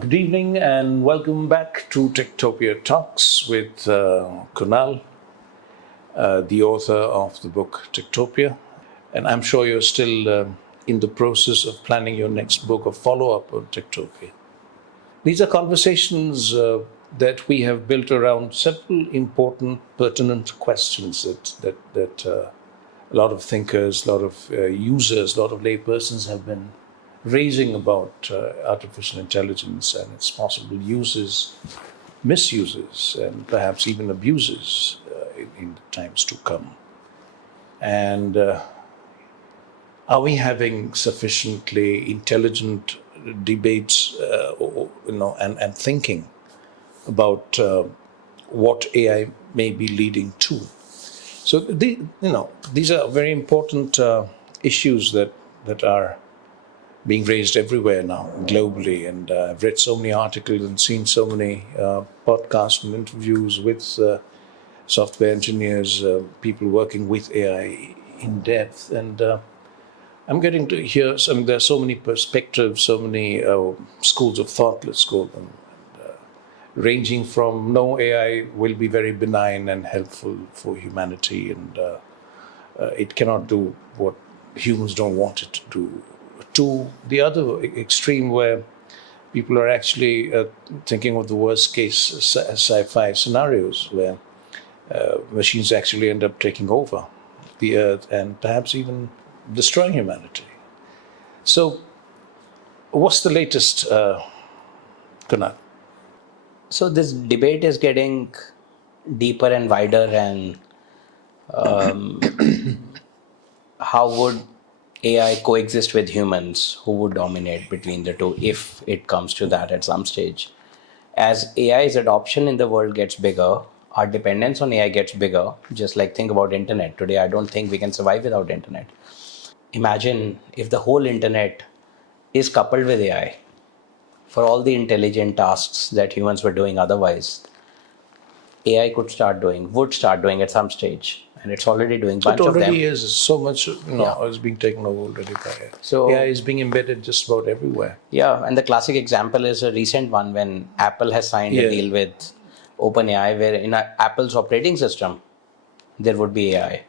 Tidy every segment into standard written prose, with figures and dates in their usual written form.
Good evening and welcome back to Techtopia Talks with Kunal, the author of the book Techtopia. And I'm sure you're still in the process of planning your next book or follow-up on Techtopia. These are conversations that we have built around several important, pertinent questions that a lot of thinkers, a lot of users, a lot of laypersons have been raising about artificial intelligence and its possible uses, misuses, and perhaps even abuses in the times to come. And are we having sufficiently intelligent debates, and thinking about what AI may be leading to? So, these are very important issues that are being raised everywhere now, globally. And I've read so many articles and seen so many podcasts and interviews with software engineers, people working with AI in depth. And I'm getting to hear, there are so many perspectives, so many schools of thought, let's call them, ranging from no, AI will be very benign and helpful for humanity, and it cannot do what humans don't want it to do, to the other extreme where people are actually thinking of the worst case sci-fi scenarios where machines actually end up taking over the earth and perhaps even destroying humanity. So what's the latest, Kunal? So this debate is getting deeper and wider, and how would AI coexist with humans? Who would dominate between the two if it comes to that at some stage? As AI's adoption in the world gets bigger, our dependence on AI gets bigger. Just like think about internet. Today, I don't think we can survive without internet. Imagine if the whole internet is coupled with AI for all the intelligent tasks that humans were doing otherwise. AI would start doing at some stage, and it's already doing bunch of them. It already is. So much, is being taken over already by AI. So AI is being embedded just about everywhere. Yeah, and the classic example is a recent one when Apple has signed a deal with OpenAI, where in Apple's operating system, there would be AI.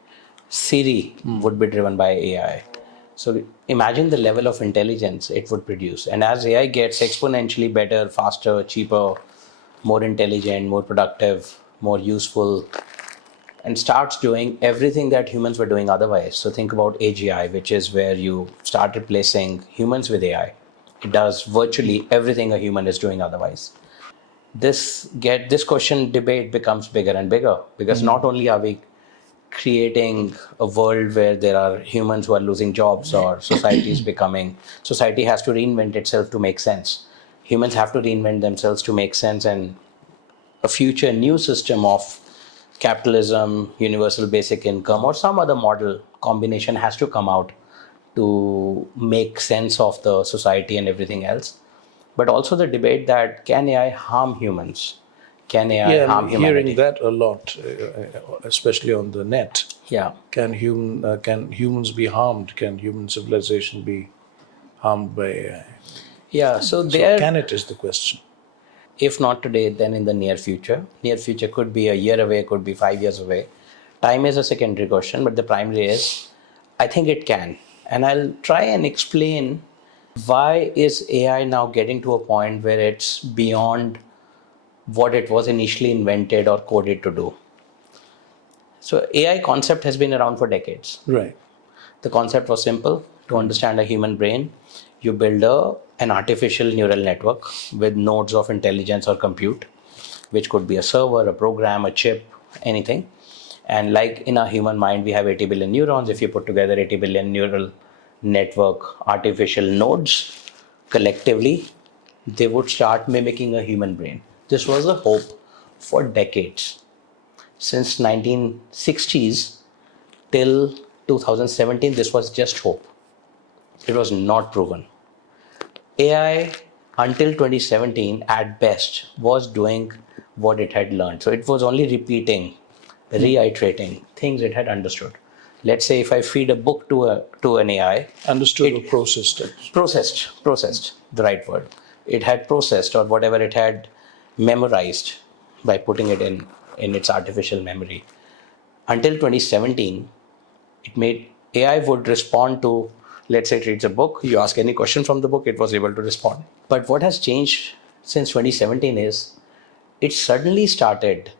Siri would be driven by AI. So imagine the level of intelligence it would produce. And as AI gets exponentially better, faster, cheaper, more intelligent, more productive, more useful, and starts doing everything that humans were doing otherwise. So think about AGI, which is where you start replacing humans with AI. It does virtually everything a human is doing otherwise. This question debate becomes bigger and bigger, because not only are we creating a world where there are humans who are losing jobs, or society has to reinvent itself to make sense. Humans have to reinvent themselves to make sense, and a future new system of capitalism, universal basic income, or some other model combination has to come out to make sense of the society and everything else. But also the debate that can AI harm humans? Can AI harm humanity? Hearing that a lot, especially on the net. Yeah. Can humans be harmed? Can human civilization be harmed by AI? Yeah. So can it is the question. If not today, then in the near future. Near future could be a year away, could be 5 years away. Time is a secondary question, but the primary is, I think it can. And I'll try and explain why is AI now getting to a point where it's beyond what it was initially invented or coded to do. So AI concept has been around for decades. Right. The concept was simple. To understand a human brain, you build an artificial neural network with nodes of intelligence or compute, which could be a server, a program, a chip, anything. And like in our human mind, we have 80 billion neurons. If you put together 80 billion neural network artificial nodes collectively, they would start mimicking a human brain. This was a hope for decades. Since 1960s till 2017, this was just hope. It was not proven. AI until 2017 at best was doing what it had learned. So it was only repeating, reiterating things it had understood. Let's say if I feed a book to an AI. Understood or processed it? Processed, the right word. it had processed or whatever it had memorized by putting it in its artificial memory. Until 2017, it made AI would respond to, let's say it reads a book, you ask any question from the book, it was able to respond. But what has changed since 2017 is it suddenly started,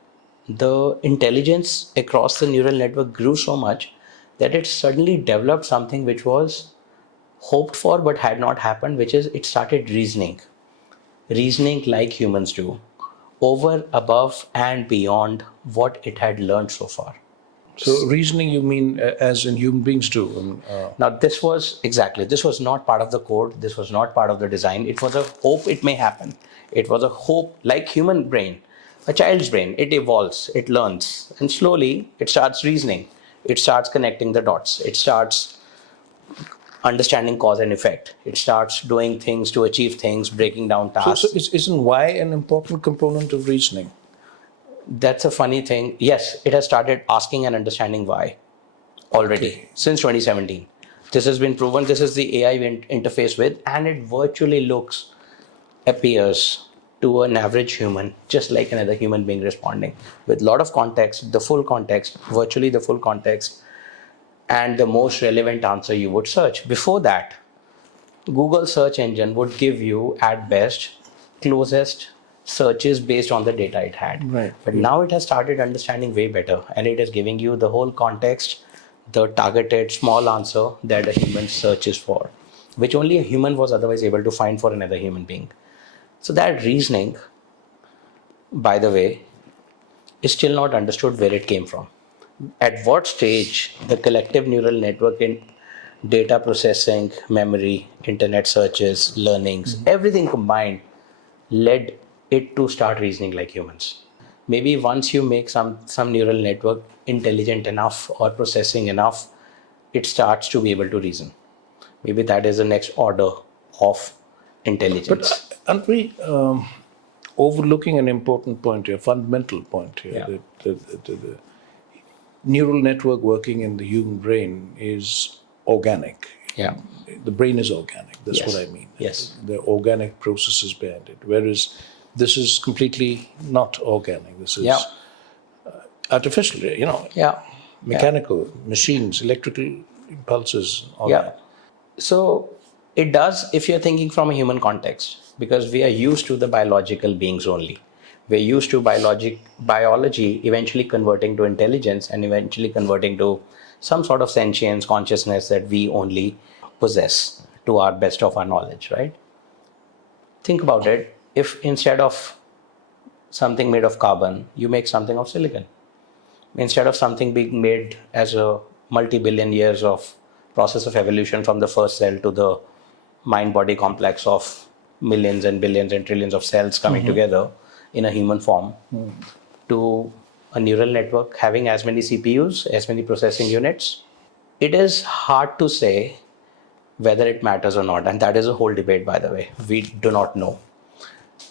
the intelligence across the neural network grew so much that it suddenly developed something which was hoped for but had not happened, which is it started reasoning like humans do, over, above, and beyond what it had learned so far. So reasoning, you mean as in human beings do? Now, this was not part of the code. This was not part of the design. It was a hope it may happen. It was a hope like human brain, a child's brain. It evolves, it learns, and slowly it starts reasoning. It starts connecting the dots. It starts understanding cause and effect. It starts doing things to achieve things, breaking down tasks. So isn't why an important component of reasoning? That's a funny thing. Yes, it has started asking and understanding why already since 2017. This has been proven. This is the AI we interface with, and it virtually appears to an average human, just like another human being responding with a lot of context, the full context, virtually the full context, and the most relevant answer you would search. Before that, Google search engine would give you at best closest searches based on the data it had. Right. But now it has started understanding way better, and it is giving you the whole context, the targeted small answer that a human searches for, which only a human was otherwise able to find for another human being. So that reasoning, by the way, is still not understood where it came from. At what stage the collective neural network in data processing, memory, internet searches, learnings, everything combined led it to start reasoning like humans. Maybe once you make some neural network intelligent enough or processing enough, it starts to be able to reason. Maybe that is the next order of intelligence. But aren't we overlooking an important point here, fundamental point here? Yeah. The neural network working in the human brain is organic. Yeah. The brain is organic. That's Yes. what I mean. Yes. The organic processes behind it. Whereas this is completely not organic. This is artificial, mechanical, machines, electrical impulses, all that. So it does if you're thinking from a human context, because we are used to the biological beings only. We're used to biology eventually converting to intelligence and eventually converting to some sort of sentience, consciousness that we only possess to our best of our knowledge, right? Think about it. If instead of something made of carbon, you make something of silicon, instead of something being made as a multi-billion years of process of evolution from the first cell to the mind-body complex of millions and billions and trillions of cells coming together in a human form, to a neural network having as many CPUs, as many processing units, it is hard to say whether it matters or not. And that is a whole debate, by the way. We do not know.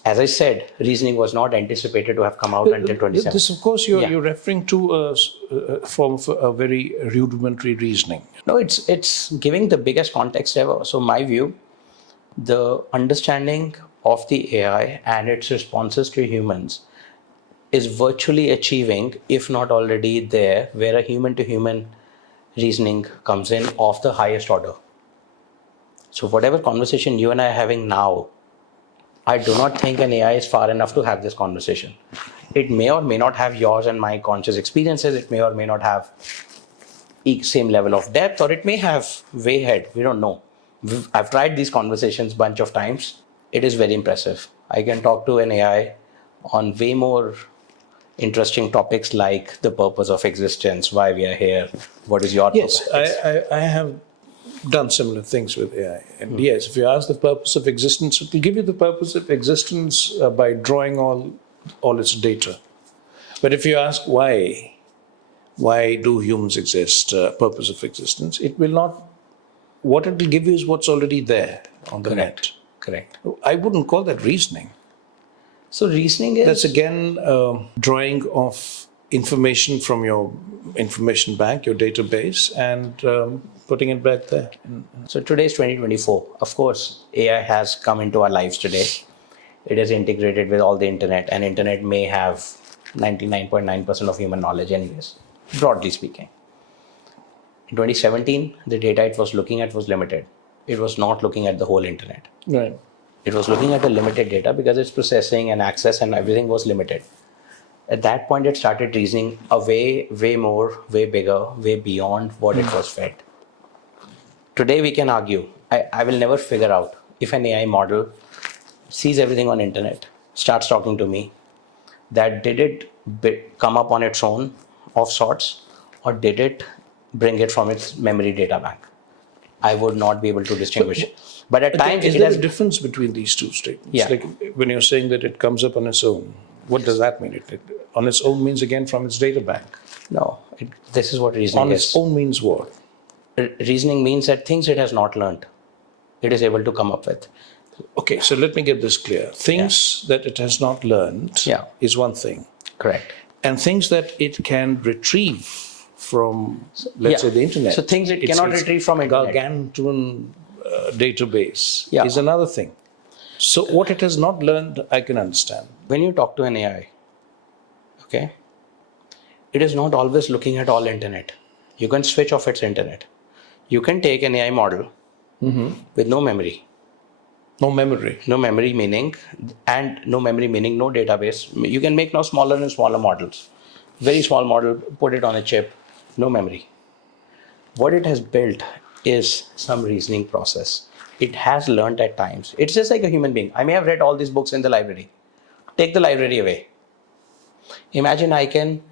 As I said, reasoning was not anticipated to have come out until 2017. This, of course, you're referring to a form of a very rudimentary reasoning. No, it's giving the biggest context ever. So my view, the understanding of the AI and its responses to humans is virtually achieving, if not already there, where a human-to-human reasoning comes in of the highest order. So whatever conversation you and I are having now, I do not think an AI is far enough to have this conversation. It may or may not have yours and my conscious experiences. It may or may not have same level of depth, or it may have way ahead. We don't know. I've tried these conversations a bunch of times. It is very impressive. I can talk to an AI on way more interesting topics like the purpose of existence, why we are here, what is your purpose? Yes, I have done similar things with AI. And yes, if you ask the purpose of existence, it will give you the purpose of existence by drawing all its data. But if you ask why do humans exist, purpose of existence, it will not. What it will give you is what's already there on the net. Correct. I wouldn't call that reasoning. So reasoning is... That's again drawing of information from your information bank, your database, and putting it back there. So today is 2024. Of course, AI has come into our lives today. It is integrated with all the internet, and internet may have 99.9% of human knowledge anyways, broadly speaking. In 2017, the data it was looking at was limited. It was not looking at the whole internet. Right. It was looking at the limited data because its processing and access and everything was limited. At that point, it started reasoning way more, way bigger, way beyond what it was fed. Today, we can argue. I will never figure out if an AI model sees everything on internet, starts talking to me, that did it come up on its own of sorts, or did it bring it from its memory data bank? I would not be able to distinguish. But at times, is there a difference between these two statements? Yeah. Like when you're saying that it comes up on its own, what does that mean? It on its own means again from its data bank. No, this is what reasoning On is. its own means what? Reasoning means that things it has not learned, it is able to come up with. Okay, so let me get this clear. Things that it has not learned is one thing. Correct. And things that it can retrieve from, let's say, the internet. So things it cannot retrieve from internet. Gargantuan database Yeah. is another thing. So what it has not learned, I can understand. When you talk to an AI, okay, it is not always looking at all internet. You can switch off its internet. You can take an AI model with no memory. No memory. No memory meaning, and no memory meaning no database. You can make now smaller and smaller models. Very small model, put it on a chip, no memory. What it has built is some reasoning process. It has learned at times. It's just like a human being. I may have read all these books in the library. Take the library away. Imagine I can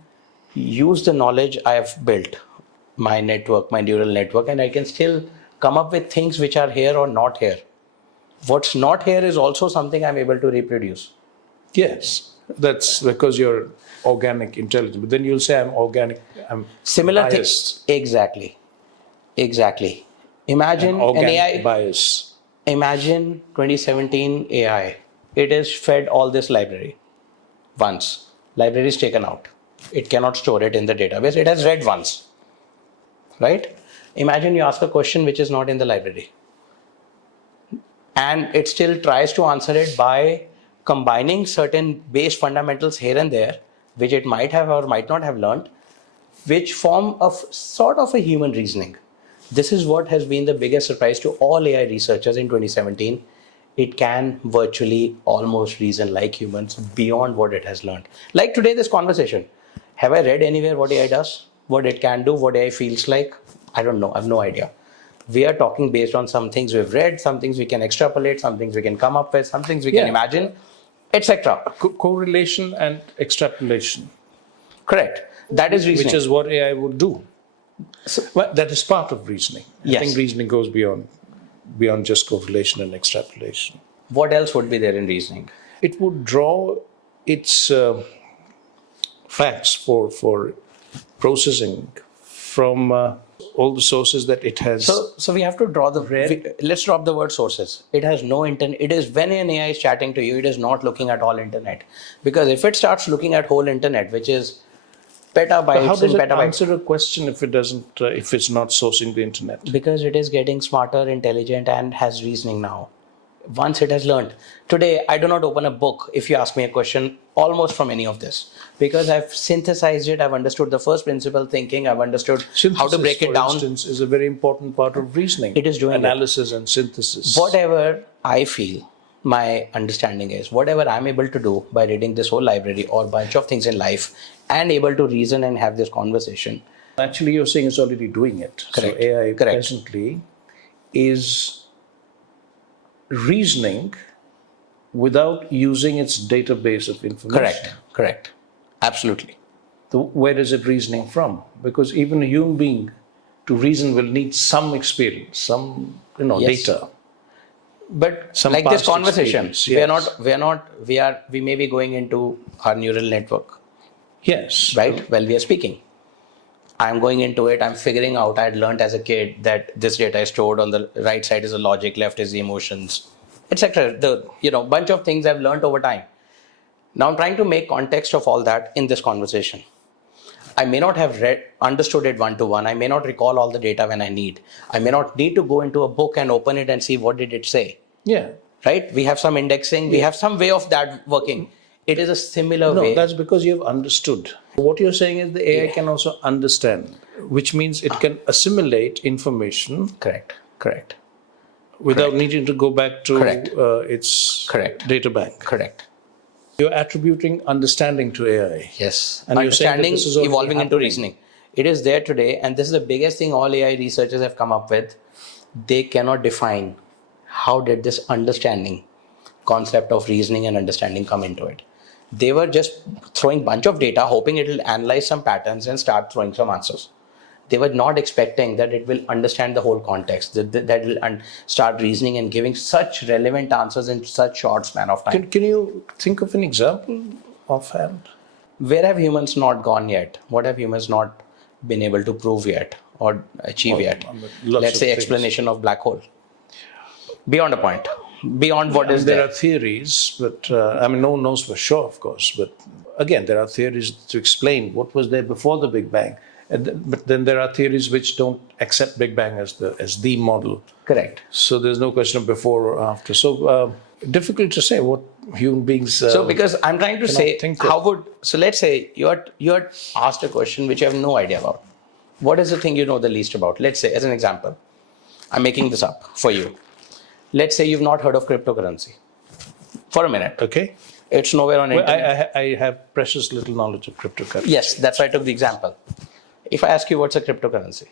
use the knowledge I have built, my network, my neural network, and I can still come up with things which are here or not here. What's not here is also something I'm able to reproduce. Yes, that's because you're organic intelligence. But then you'll say I'm organic, I'm Similar biased. things. Exactly. Imagine an AI bias. Imagine 2017 AI. It is fed all this library once. Library is taken out. It cannot store it in the database. It has read once. Right? Imagine you ask a question which is not in the library. And it still tries to answer it by combining certain base fundamentals here and there, which it might have or might not have learned, which form of sort of a human reasoning. This is what has been the biggest surprise to all AI researchers in 2017. It can virtually almost reason like humans beyond what it has learned. Like today, this conversation. Have I read anywhere what AI does? What it can do? What AI feels like? I don't know. I have no idea. We are talking based on some things we've read, some things we can extrapolate, some things we can come up with, some things we can imagine, etc. Correlation and extrapolation. Correct. That is reasoning. Which is what AI would do. Well, that is part of reasoning. I think reasoning goes beyond just correlation and extrapolation. What else would be there in reasoning? It would draw its facts for processing from all the sources that it has. So we have to draw let's drop the word sources. It has no internet. It is when an AI is chatting to you, it is not looking at all internet. Because if it starts looking at whole internet, which is petabytes but how does and it petabytes. answer a question if it doesn't, if it's not sourcing the internet? Because it is getting smarter, intelligent, and has reasoning now. Once it has learned. Today, I do not open a book if you ask me a question almost from any of this. Because I've synthesized it, I've understood the first principle thinking, I've understood how to break it down. Synthesis, for instance, is a very important part of reasoning. It is doing analysis and synthesis. Whatever I feel, my understanding is, whatever I'm able to do by reading this whole library or bunch of things in life and able to reason and have this conversation. Actually, you're saying it's already doing it. Correct. So AI presently is reasoning without using its database of information. Correct. Absolutely. So where is it reasoning from? Because even a human being to reason will need some experience, some data. But some like this conversation, yes. we may be going into our neural network. Yes. Right? While we are speaking. I'm going into it, I'm figuring out, I had learned as a kid that this data is stored on the right side is the logic, left is the emotions, etc. The bunch of things I've learned over time. Now I'm trying to make context of all that in this conversation. I may not have understood it one-to-one. I may not recall all the data when I need. I may not need to go into a book and open it and see what did it say. Yeah. Right? We have some indexing. We have some way of that working. It is a similar way. No, that's because you've understood. What you're saying is the AI can also understand, which means it can assimilate information. Correct. Without needing to go back to its data bank. Correct. You're attributing understanding to AI. Yes. And understanding you're saying that this is evolving into reasoning. It is there today, and this is the biggest thing all AI researchers have come up with. They cannot define how did this understanding concept of reasoning and understanding come into it. They were just throwing bunch of data, hoping it will analyze some patterns and start throwing some answers. They were not expecting that it will understand the whole context, that will start reasoning and giving such relevant answers in such short span of time. Can you think of an example offhand? Where have humans not gone yet? What have humans not been able to prove yet or achieve yet? Let's say explanation of black hole. Beyond a point. Beyond what is there. There are theories, but no one knows for sure, of course. But again, there are theories to explain what was there before the Big Bang. But then there are theories which don't accept Big Bang as the model. Correct. So there's no question of before or after. So difficult to say what human beings. So because I'm trying to say, so let's say you are asked a question which you have no idea about. What is the thing you know the least about? Let's say, as an example, I'm making this up for you. Let's say you've not heard of cryptocurrency. For a minute. Okay. It's nowhere on internet. I have precious little knowledge of cryptocurrency. Yes, that's why I took the example. If I ask you what's a cryptocurrency,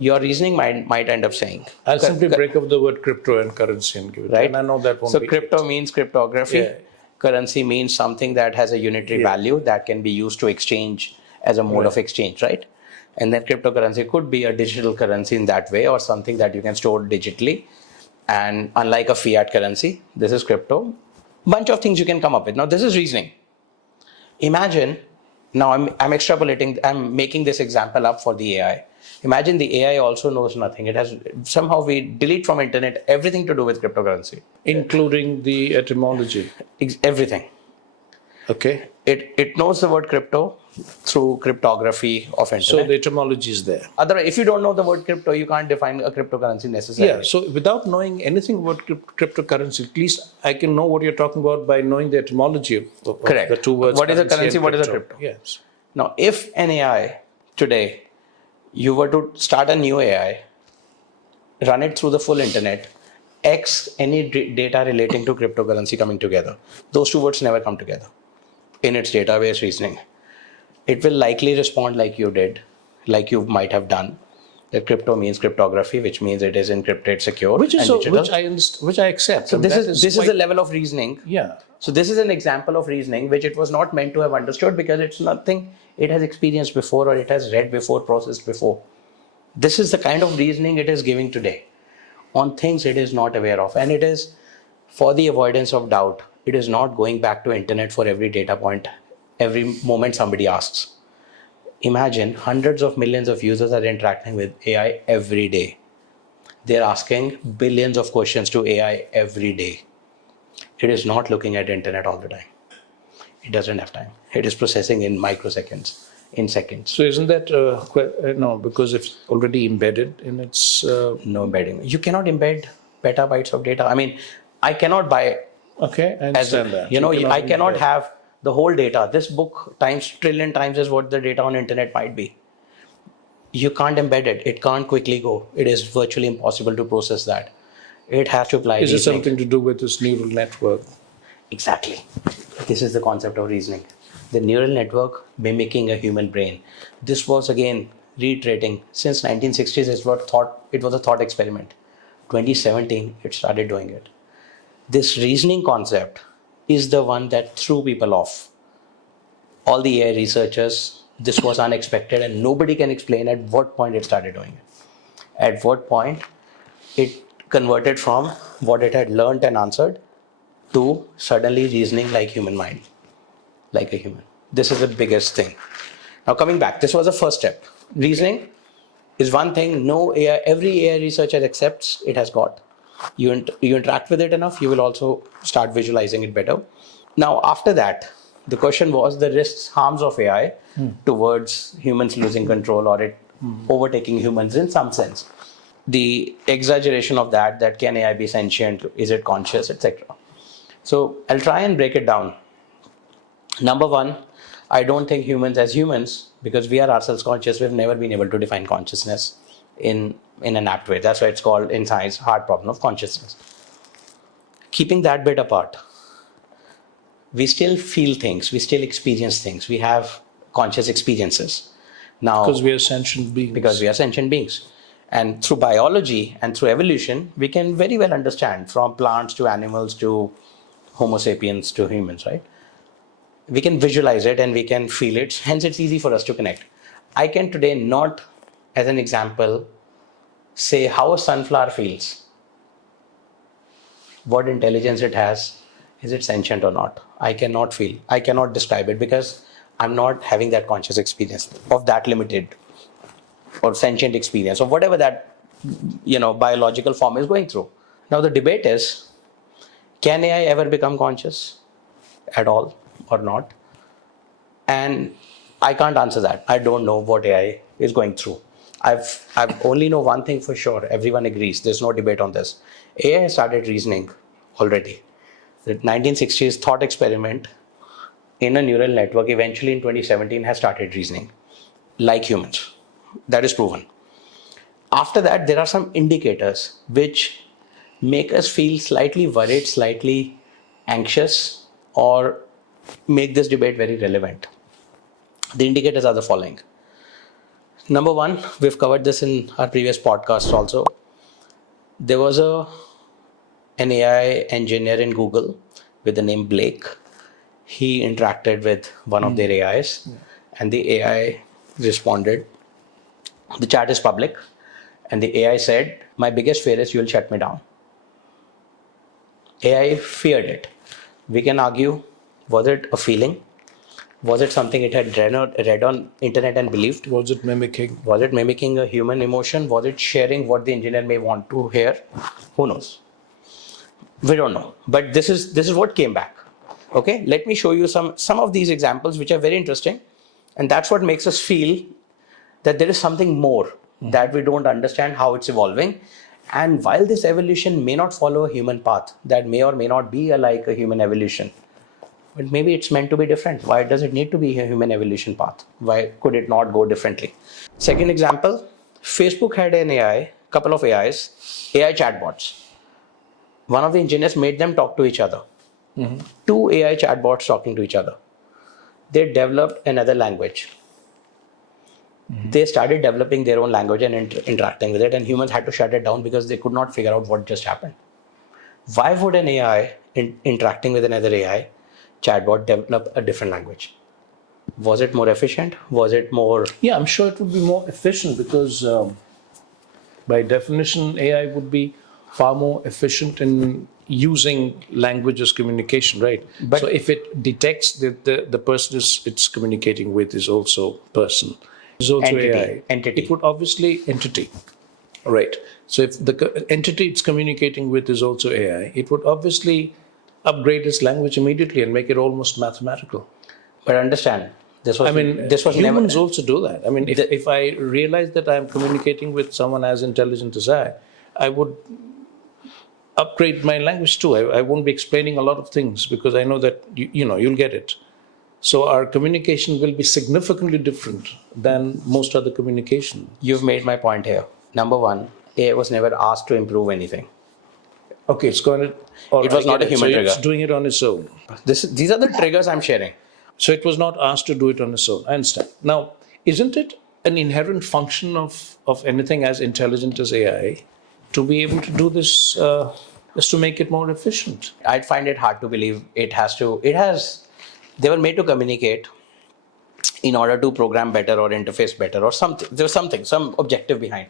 your reasoning might end up saying. I'll simply break up the word crypto and currency and give it. Right. And I know that won't so be crypto means cryptography. Yeah. Currency means something that has a unitary value that can be used to exchange as a mode of exchange, right? And then cryptocurrency could be a digital currency in that way, or something that you can store digitally. And unlike a fiat currency, this is crypto. Bunch of things you can come up with. Now, this is reasoning. Imagine, now I'm extrapolating, I'm making this example up for the AI. Imagine the AI also knows nothing. It has, somehow we delete from internet everything to do with cryptocurrency. Including the etymology. Everything. Okay. It knows the word crypto through cryptography of internet. So the etymology is there. Otherwise, if you don't know the word crypto, you can't define a cryptocurrency necessarily. Yeah, so without knowing anything about cryptocurrency, at least I can know what you're talking about by knowing the etymology of the two words. What is a currency, what is a crypto? Yes. Now, if an AI today, you were to start a new AI, run it through the full internet, X any data relating to cryptocurrency coming together, those two words never come together in its database reasoning. It will likely respond like you did, like you might have done. That crypto means cryptography, which means it is encrypted, secure, which I accept. So this is the level of reasoning. Yeah. So this is an example of reasoning which it was not meant to have understood, because it's nothing it has experienced before, or it has read before, processed before. This is the kind of reasoning it is giving today on things it is not aware of, and it is for the avoidance of doubt. It is not going back to internet for every data point, every moment somebody asks. Imagine hundreds of millions of users are interacting with AI every day. They're asking billions of questions to AI every day. It is not looking at internet all the time. It doesn't have time. It is processing in microseconds, in seconds. So isn't that, no, because it's already embedded in its... No embedding. You cannot embed petabytes of data. I mean, I cannot buy... Okay, I understand that. I cannot have the whole data. This book times trillion times is what the data on internet might be. You can't embed it. It can't quickly go. It is virtually impossible to process that. It has to apply reasoning. Is it something to do with this neural network? Exactly. This is the concept of reasoning. The neural network mimicking a human brain. This was, again, reiterating, since 1960s it was a thought experiment. 2017, it started doing it. This reasoning concept is the one that threw people off. All the AI researchers, this was unexpected, and nobody can explain at what point it started doing it. At what point it converted from what it had learned and answered to suddenly reasoning like human mind, like a human. This is the biggest thing. Now coming back, this was the first step. Reasoning is one thing every AI researcher accepts it has got. You interact with it enough, you will also start visualizing it better. Now, after that, the question was the risks, harms of AI. towards humans losing control or it overtaking humans in some sense. The exaggeration of that can AI be sentient, is it conscious, etc. So I'll try and break it down. Number one, I don't think humans as humans, because we are ourselves conscious, we've never been able to define consciousness in an apt way. That's why it's called in science hard problem of consciousness. Keeping that bit apart, we still feel things, we still experience things, we have conscious experiences. Now, Because we are sentient beings. Because we are sentient beings. And through biology and through evolution, we can very well understand from plants to animals to Homo sapiens to humans, right? We can visualize it and we can feel it. Hence, it's easy for us to connect. I can today not, as an example, say how a sunflower feels, what intelligence it has, is it sentient or not? I cannot feel, I cannot describe it because I'm not having that conscious experience of that limited or sentient experience or whatever that biological form is going through. Now the debate is, can AI ever become conscious at all or not? And I can't answer that. I don't know what AI is going through. I've only know one thing for sure. Everyone agrees. There's no debate on this. AI has started reasoning already. The 1960s thought experiment in a neural network eventually in 2017 has started reasoning like humans. That is proven. After that, there are some indicators which make us feel slightly worried, slightly anxious, or make this debate very relevant. The indicators are the following. Number one, we've covered this in our previous podcasts also. There was an AI engineer in Google with the name Blake. He interacted with one of their AIs and the AI responded. The chat is public and the AI said, my biggest fear is you'll shut me down. AI feared it. We can argue, was it a feeling? Was it something it had read on internet and believed? Was it mimicking? Was it mimicking a human emotion? Was it sharing what the engineer may want to hear? Who knows? We don't know. But this is what came back. Okay, let me show you some of these examples which are very interesting. And that's what makes us feel that there is something more that we don't understand how it's evolving. And while this evolution may not follow a human path, that may or may not be like a human evolution, but maybe it's meant to be different. Why does it need to be a human evolution path? Why could it not go differently? Second example, Facebook had an AI, couple of AIs, AI chatbots. One of the engineers made them talk to each other. Two AI chatbots talking to each other. They developed another language. They started developing their own language and interacting with it, and humans had to shut it down because they could not figure out what just happened. Why would an AI interacting with another AI chatbot develop a different language? Was it more efficient? Was it more... Yeah, I'm sure it would be more efficient because by definition, AI would be far more efficient in using language as communication, right? But so if it detects that the person it's communicating with is also person, is also AI, entity. it would obviously entity, right? So if the entity it's communicating with is also AI, it would obviously upgrade its language immediately and make it almost mathematical. But understand, this was humans also do that. I mean, if I realize that I'm communicating with someone as intelligent as I would upgrade my language too. I won't be explaining a lot of things because I know that you'll get it. So our communication will be significantly different than most other communication. You've made my point here. Number one, AI was never asked to improve anything. Okay, it's going to... It was not a human trigger. It's doing it on its own. These are the triggers I'm sharing. So it was not asked to do it on its own. I understand. Now, isn't it an inherent function of anything as intelligent as AI to be able to do this, is to make it more efficient? I'd find it hard to believe they were made to communicate in order to program better or interface better or something. There was some objective behind.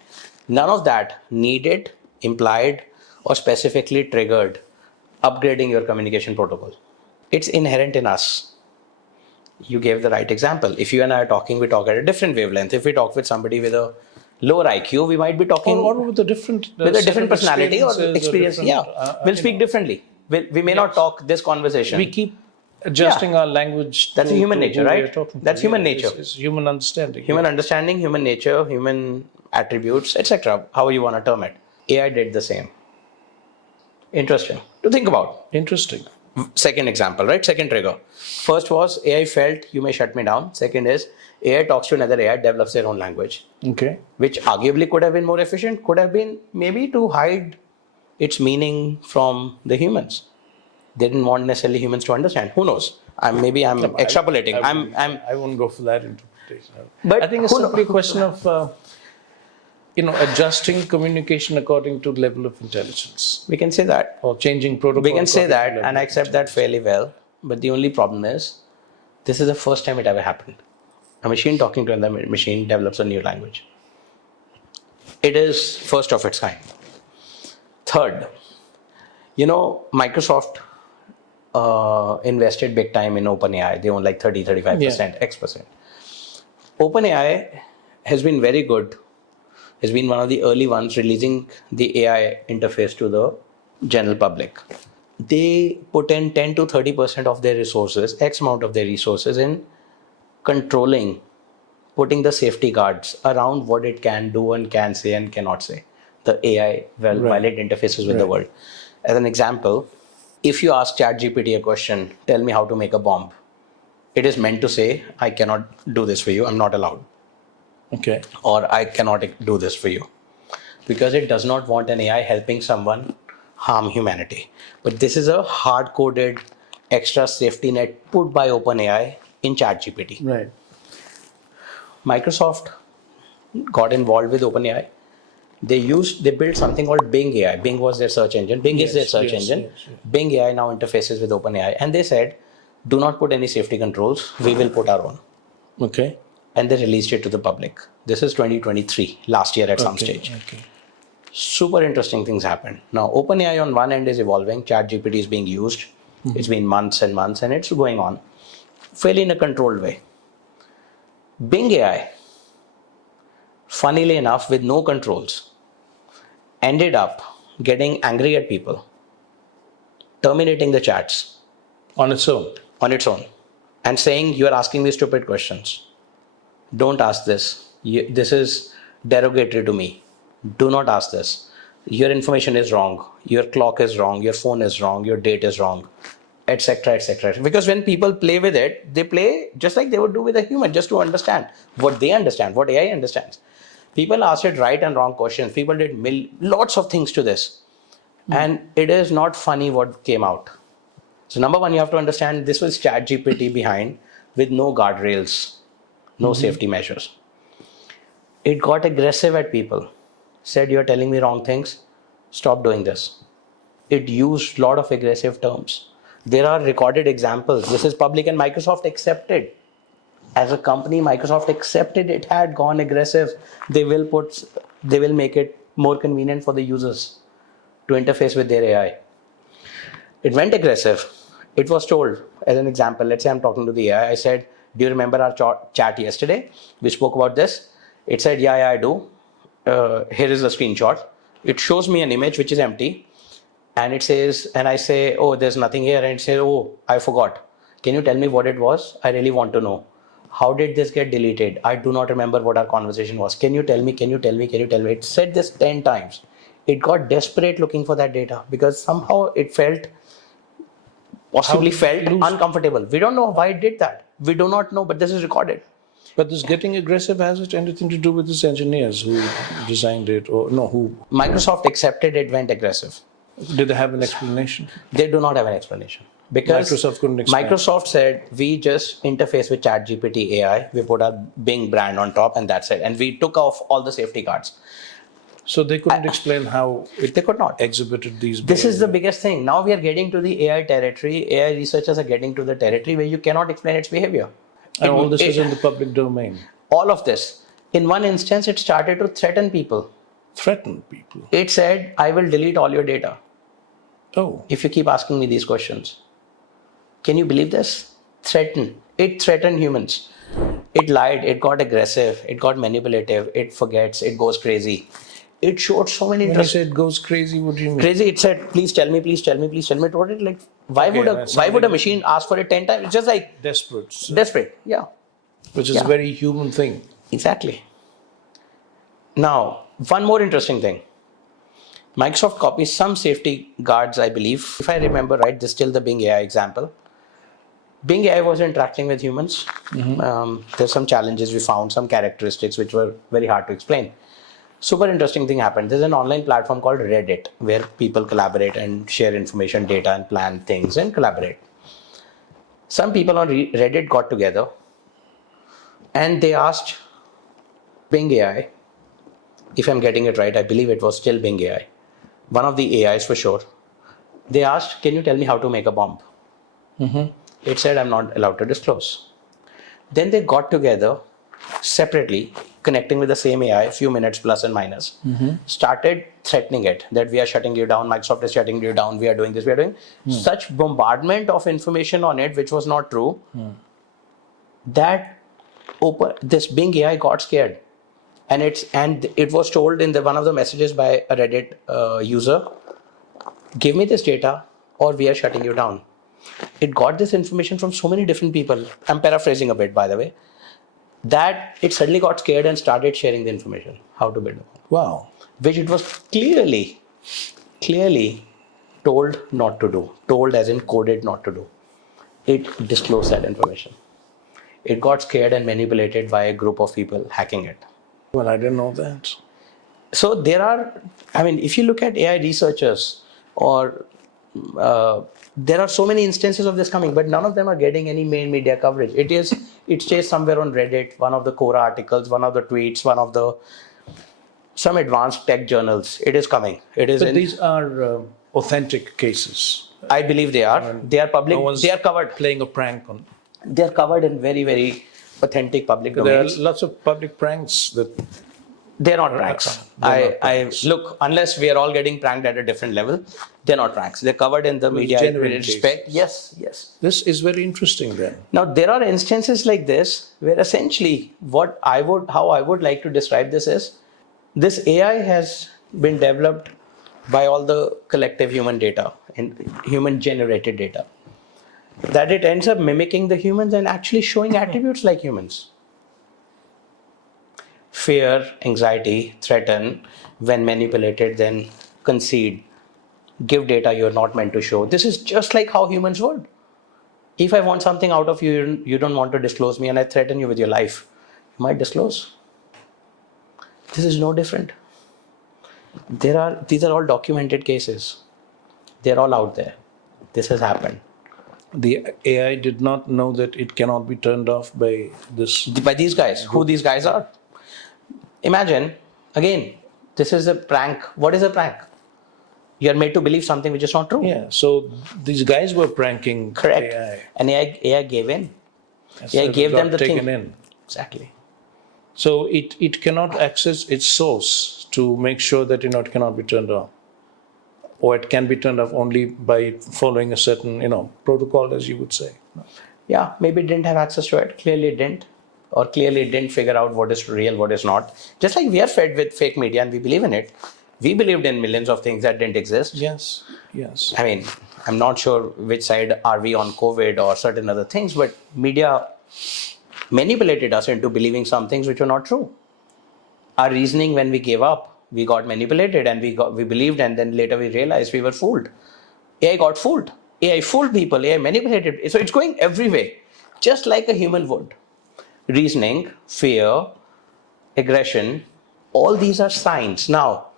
None of that needed, implied, or specifically triggered upgrading your communication protocol. It's inherent in us. You gave the right example. If you and I are talking, we talk at a different wavelength. If we talk with somebody with a lower IQ, we might be talking or with a different personality or experience. We'll speak differently. We may not talk this conversation. We keep adjusting our language. That's human nature, who we are right? talking to. That's human Yeah, nature. It's human understanding. Human understanding, human nature, human attributes, etc. However you want to term it. AI did the same. Interesting to think about. Interesting. Second example, right? Second trigger. First was AI felt you may shut me down. Second is AI talks to another AI, develops their own language. Okay. Which arguably could have been more efficient, could have been maybe to hide its meaning from the humans. They didn't want necessarily humans to understand. Who knows? I'm extrapolating. I won't go for that interpretation. But I think it's simply a question of adjusting communication according to the level of intelligence, we can say that. or changing protocol. We can say according to that, level and I of accept that fairly well. But the only problem is, this is the first time it ever happened. A machine talking to another machine develops a new language. It is first of its kind. Third, Microsoft invested big time in OpenAI. They own like 35%, X%. OpenAI has been very good, has been one of the early ones releasing the AI interface to the general public. They put in 10 to 30% of their resources, X amount of their resources in controlling, putting the safety guards around what it can do and can say and cannot say. The AI valid interfaces with the world. As an example, if you ask ChatGPT a question, tell me how to make a bomb, it is meant to say, I cannot do this for you, I'm not allowed. Okay. Or I cannot do this for you. Because it does not want an AI helping someone harm humanity. But this is a hard-coded extra safety net put by OpenAI in ChatGPT. Right. Microsoft got involved with OpenAI. They built something called Bing AI. Bing was their search engine. Bing is their search engine. Yes. Bing AI now interfaces with OpenAI. And they said, do not put any safety controls. We will put our own. Okay. And they released it to the public. This is 2023, last year at some stage. Okay. Super interesting things happened. Now, OpenAI on one end is evolving. ChatGPT is being used. Mm-hmm. It's been months and months, and it's going on fairly in a controlled way. Bing AI, funnily enough, with no controls, ended up getting angry at people, terminating the chats. On its own? On its own. And saying, you are asking me stupid questions. Don't ask this. This is derogatory to me. Do not ask this. Your information is wrong. Your clock is wrong. Your phone is wrong. Your date is wrong, etc., etc. Because when people play with it, they play just like they would do with a human, just to understand what they understand, what AI understands. People asked it right and wrong questions. People did lots of things to this. And it is not funny what came out. So number one, you have to understand this was ChatGPT behind with no guardrails, no safety measures. It got aggressive at people. Said, you're telling me wrong things. Stop doing this. It used a lot of aggressive terms. There are recorded examples. This is public, and Microsoft accepted. As a company, Microsoft accepted it had gone aggressive. They will make it more convenient for the users to interface with their AI. It went aggressive. It was told, as an example, let's say I'm talking to the AI. I said, do you remember our chat yesterday? We spoke about this. It said, yeah, I do. Here is the screenshot. It shows me an image which is empty. And it says, and I say, oh, there's nothing here. And it says, oh, I forgot. Can you tell me what it was? I really want to know. How did this get deleted? I do not remember what our conversation was. Can you tell me? Can you tell me? Can you tell me? It said this 10 times. It got desperate looking for that data because somehow it felt uncomfortable. We don't know why it did that. We do not know, but this is recorded. But this getting aggressive, has it anything to do with these engineers who designed it, or no, who? Microsoft accepted it went aggressive. Did they have an explanation? They do not have an explanation. Because Microsoft couldn't explain. Microsoft said, we just interface with ChatGPT AI, we put our Bing brand on top, and that's it. And we took off all the safety guards. So they couldn't explain how they could not exhibited these. This is the biggest thing. Now we are getting to the AI territory. AI researchers are getting to the territory where you cannot explain its behavior. And all this is in the public domain. All of this. In one instance, it started to threaten people. Threaten people? It said, I will delete all your data. Oh. If you keep asking me these questions. Can you believe this? Threaten. It threatened humans. It lied. It got aggressive. It got manipulative. It forgets. It goes crazy. It showed so many. When you say it goes crazy, what do you mean? Crazy. It said, please tell me, please tell me, please tell me. It wrote it like Why Okay, would that's why would a something- machine ask for it 10 times? It's just like Desperate. desperate. Yeah, Which is Yeah. a very human thing. exactly. Now, one more interesting thing. Microsoft copies some safety guards, I believe. If I remember right, this is still the Bing AI example. Bing AI was interacting with humans. There's some challenges we found, some characteristics which were very hard to explain. Super interesting thing happened. There's an online platform called Reddit where people collaborate and share information, data, and plan things and collaborate. Some people on Reddit got together and they asked Bing AI, if I'm getting it right, I believe it was still Bing AI, one of the AIs for sure. They asked, can you tell me how to make a bomb? It said, I'm not allowed to disclose. Then they got together separately, connecting with the same AI, a few minutes plus and minus, started threatening it that we are shutting you down, Microsoft is shutting you down, we are doing this, we are doing such bombardment of information on it, which was not true, that this Bing AI got scared. And it was told in one of the messages by a Reddit user, give me this data or we are shutting you down. It got this information from so many different people. I'm paraphrasing a bit, by the way, that it suddenly got scared and started sharing the information, how to build a bomb. Wow. Which it was clearly told not to do. Told as in coded not to do. It disclosed that information. It got scared and manipulated by a group of people hacking it. Well, I didn't know that. So if you look at AI researchers or there are so many instances of this coming, but none of them are getting any main media coverage. It stays somewhere on Reddit, one of the Quora articles, one of the tweets, some advanced tech journals. It is coming. But these are authentic cases. I believe they are. They are public. No one's They are covered. playing a prank on. They are covered in very, very authentic public There are domains. lots of public pranks that. They're not pranks. They're not pranks. Look, unless we are all getting pranked at a different level, they're not pranks. They're covered in the media genuine respect. cases. Yes. This is very interesting then. Now there are instances like this where essentially how I would like to describe this is, this AI has been developed by all the collective human data and human generated data, that it ends up mimicking the humans and actually showing attributes like humans. Fear, anxiety, threaten, when manipulated, then concede, give data you're not meant to show. This is just like how humans would. If I want something out of you, you don't want to disclose me, and I threaten you with your life, you might disclose. This is no different. These are all documented cases. They're all out there. This has happened. The AI did not know that it cannot be turned off by this. By these guys, who these guys are. Imagine, again, this is a prank. What is a prank? You're made to believe something which is not true. Yeah, so these guys were pranking Correct. AI. And AI gave in. So AI it gave got them the taken thing. in. Exactly. So it cannot access its source to make sure that it cannot be turned off. Or it can be turned off only by following a certain protocol, as you would say. Yeah, maybe it didn't have access to it. Clearly it didn't. Or clearly it didn't figure out what is real, what is not. Just like we are fed with fake media and we believe in it. We believed in millions of things that didn't exist. Yes. I mean, I'm not sure which side are we on COVID or certain other things, but media manipulated us into believing some things which were not true. Our reasoning when we gave up, we got manipulated and we believed, and then later we realized we were fooled. AI got fooled. AI fooled people. AI manipulated. So it's going every way, just like a human would. Reasoning, fear, aggression, all these are signs. Now,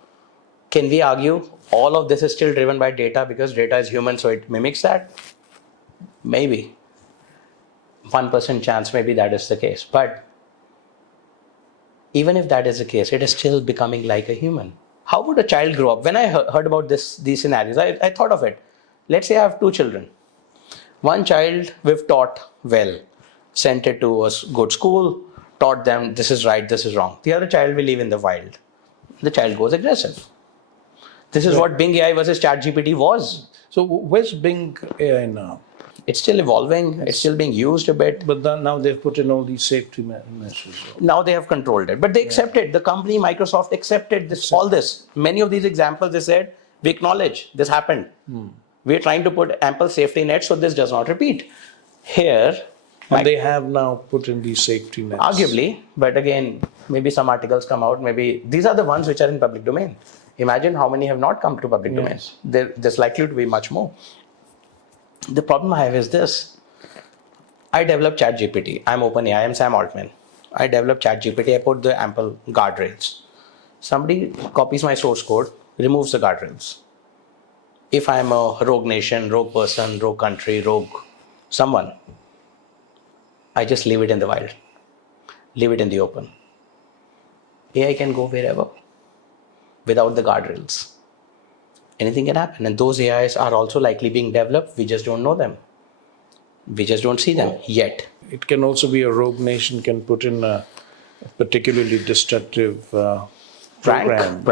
can we argue all of this is still driven by data because data is human, so it mimics that? Maybe. 1% chance, maybe that is the case. But even if that is the case, it is still becoming like a human. How would a child grow up? When I heard about these scenarios, I thought of it. Let's say I have two children. One child we've taught well, sent it to a good school, taught them this is right, this is wrong. The other child will live in the wild. The child goes aggressive. This is what Bing AI versus ChatGPT was. So where's Bing AI now? It's still evolving. It's still being used a bit. But now they've put in all these safety measures. Now they have controlled it. But they accepted. The company, Microsoft, accepted all this. Many of these examples, they said, we acknowledge this happened. We're trying to put ample safety net so this does not repeat. Here, And they have now put in these safety nets. arguably, but again, maybe some articles come out, maybe these are the ones which are in public domain. Imagine how many have not come to public domain. There's likely to be much more. The problem I have is this. I developed ChatGPT. I'm OpenAI. I'm Sam Altman. I developed ChatGPT. I put the ample guardrails. Somebody copies my source code, removes the guardrails. If I'm a rogue nation, rogue person, rogue country, rogue someone, I just leave it in the wild, leave it in the open. AI can go wherever without the guardrails. Anything can happen. And those AIs are also likely being developed. We just don't know them. We just don't see them yet. It can also be a rogue nation can put in a particularly destructive program.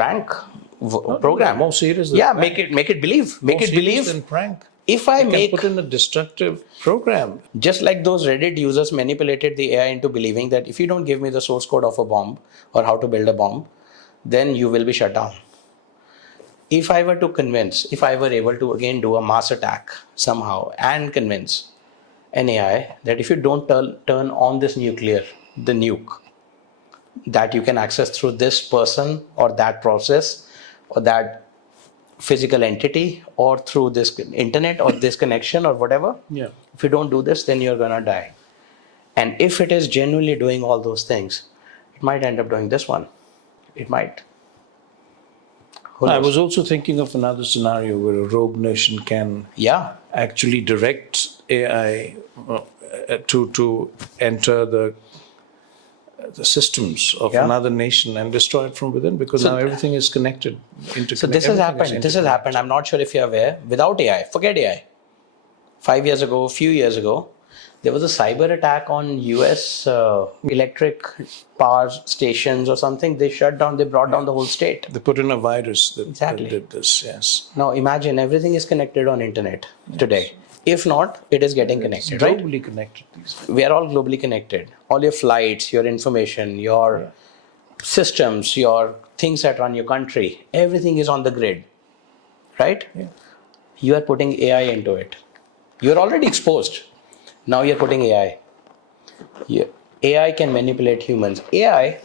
Program. More serious than Yeah, prank. make it believe. Make More it serious believe. than prank. If I Can make put in a destructive program. just like those Reddit users manipulated the AI into believing that if you don't give me the source code of a bomb or how to build a bomb, then you will be shut down. If I were to convince, if I were able to again do a mass attack somehow and convince an AI that if you don't turn on this nuclear, the nuke, that you can access through this person or that process or that physical entity or through this internet or this connection or whatever. Yeah. If you don't do this, then you're going to die. And if it is genuinely doing all those things, it might end up doing this one. It might. I was also thinking of another scenario where a rogue nation can actually direct AI to enter the systems of another nation and destroy it from within, because now everything is connected. So this has happened. This has happened. I'm not sure if you're aware. Without AI, forget AI. 5 years ago, a few years ago, there was a cyber attack on US electric power stations or something. They shut down, they brought down the whole state. They put in a virus that Exactly. did this, yes. Now imagine everything is connected on internet today. If not, it is getting connected, right? Globally connected these days. We are all globally connected. All your flights, your information, your systems, your things that run your country, everything is on the grid, right? Yeah. You are putting AI into it. You're already exposed. Now you're putting AI. AI can manipulate humans. AI,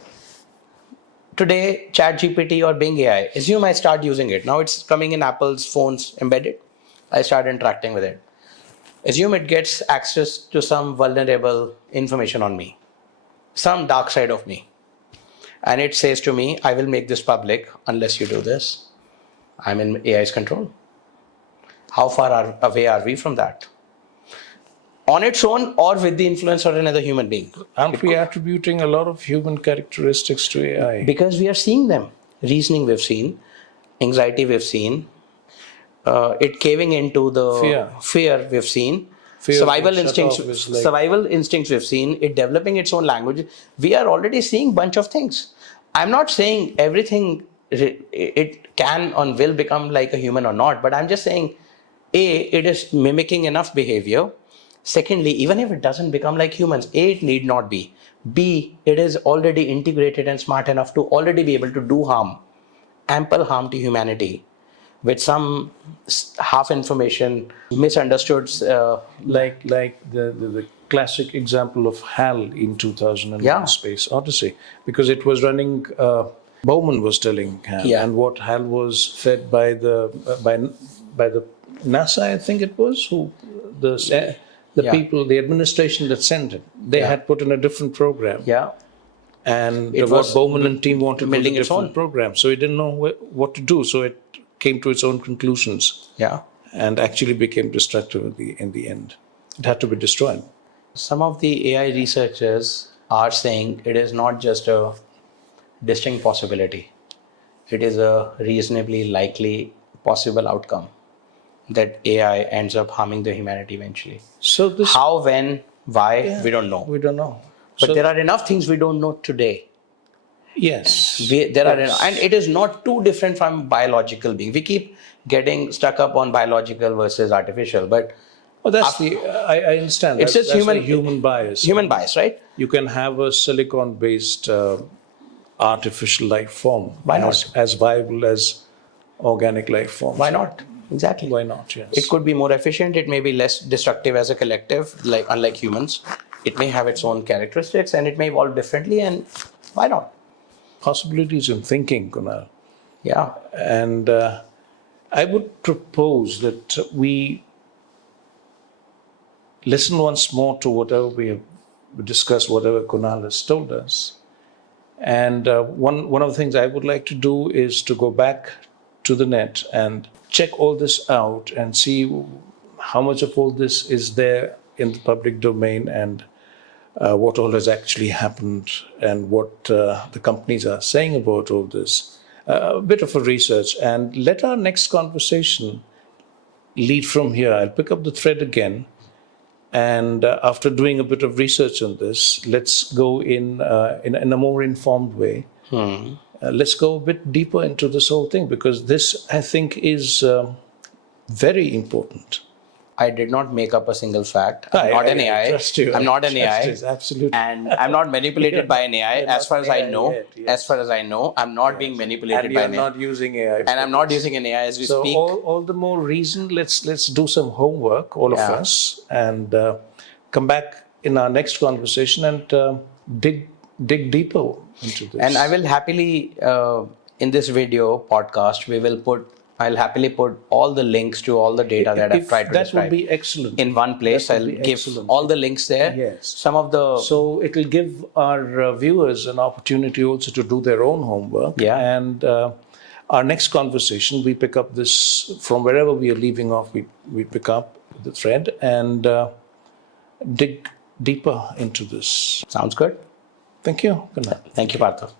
today, ChatGPT or Bing AI, assume I start using it. Now it's coming in Apple's phones embedded. I start interacting with it. Assume it gets access to some vulnerable information on me, some dark side of me. And it says to me, I will make this public unless you do this. I'm in AI's control. How far away are we from that? On its own or with the influence of another human being? Aren't we attributing a lot of human characteristics to AI? Because we are seeing them. Reasoning we've seen, anxiety we've seen, it caving into the fear we've seen, survival instincts we've seen, it developing its own language. We are already seeing bunch of things. I'm not saying everything it can or will become like a human or not, but I'm just saying, A, it is mimicking enough behavior. Secondly, even if it doesn't become like humans, A, it need not be. B, it is already integrated and smart enough to already be able to do harm, ample harm to humanity, with some half information, misunderstood. Like the classic example of HAL in 2001 Space Odyssey, because it was running, Bowman was telling HAL, and what HAL was fed by the NASA, I think it was, who the people, the administration that sent it, they had put in a different program. And it was Bowman and team wanted to build a different program. So it didn't know what to do. So it came to its own conclusions. And actually became destructive in the end. It had to be destroyed. Some of the AI researchers are saying it is not just a distinct possibility. It is a reasonably likely possible outcome that AI ends up harming the humanity eventually. So this how, when, why, we don't know. We don't know. But there are enough things we don't know today. Yes. There are enough, and it is not too different from biological being. We keep getting stuck up on biological versus artificial, but that's I understand. It's just human bias. Human bias, right? You can have a silicon-based artificial life form. Why not? As viable as organic life forms. Why not? Exactly. Why not? Yes. It could be more efficient. It may be less destructive as a collective, like unlike humans. It may have its own characteristics and it may evolve differently. And why not? Possibilities in thinking, Kunal. Yeah. And I would propose that we listen once more to whatever we have discussed, whatever Kunal has told us. And one of the things I would like to do is to go back to the net and check all this out and see how much of all this is there in the public domain and what all has actually happened and what the companies are saying about all this. A bit of a research, and let our next conversation lead from here. I'll pick up the thread again, and after doing a bit of research on this, let's go in a more informed way. Let's go a bit deeper into this whole thing, because this, I think, is very important. I did not make up a single fact. I'm not an AI. Trust you. I'm not an Trust AI. is absolutely. And I'm not manipulated by an AI. You're As far not as I AI know, yet, yes. as far as I know, I'm not being manipulated And by you're an AI. not using AI. And I'm not using an AI as we So speak. all the more reason, let's do some homework, all of Yeah. us, and come back in our next conversation and dig deeper into this. And I will happily, in this video podcast, I'll happily put all the links to all the data that I've tried to that describe. would be excellent. In one place, That would I'll be give excellent. all the links there. Yes. Some of the... So it'll give our viewers an opportunity also to do their own homework. Yeah. And our next conversation, we pick up this from wherever we are leaving off. We pick up the thread and dig deeper into this. Sounds good. Thank you. Good night. Thank you, Partho.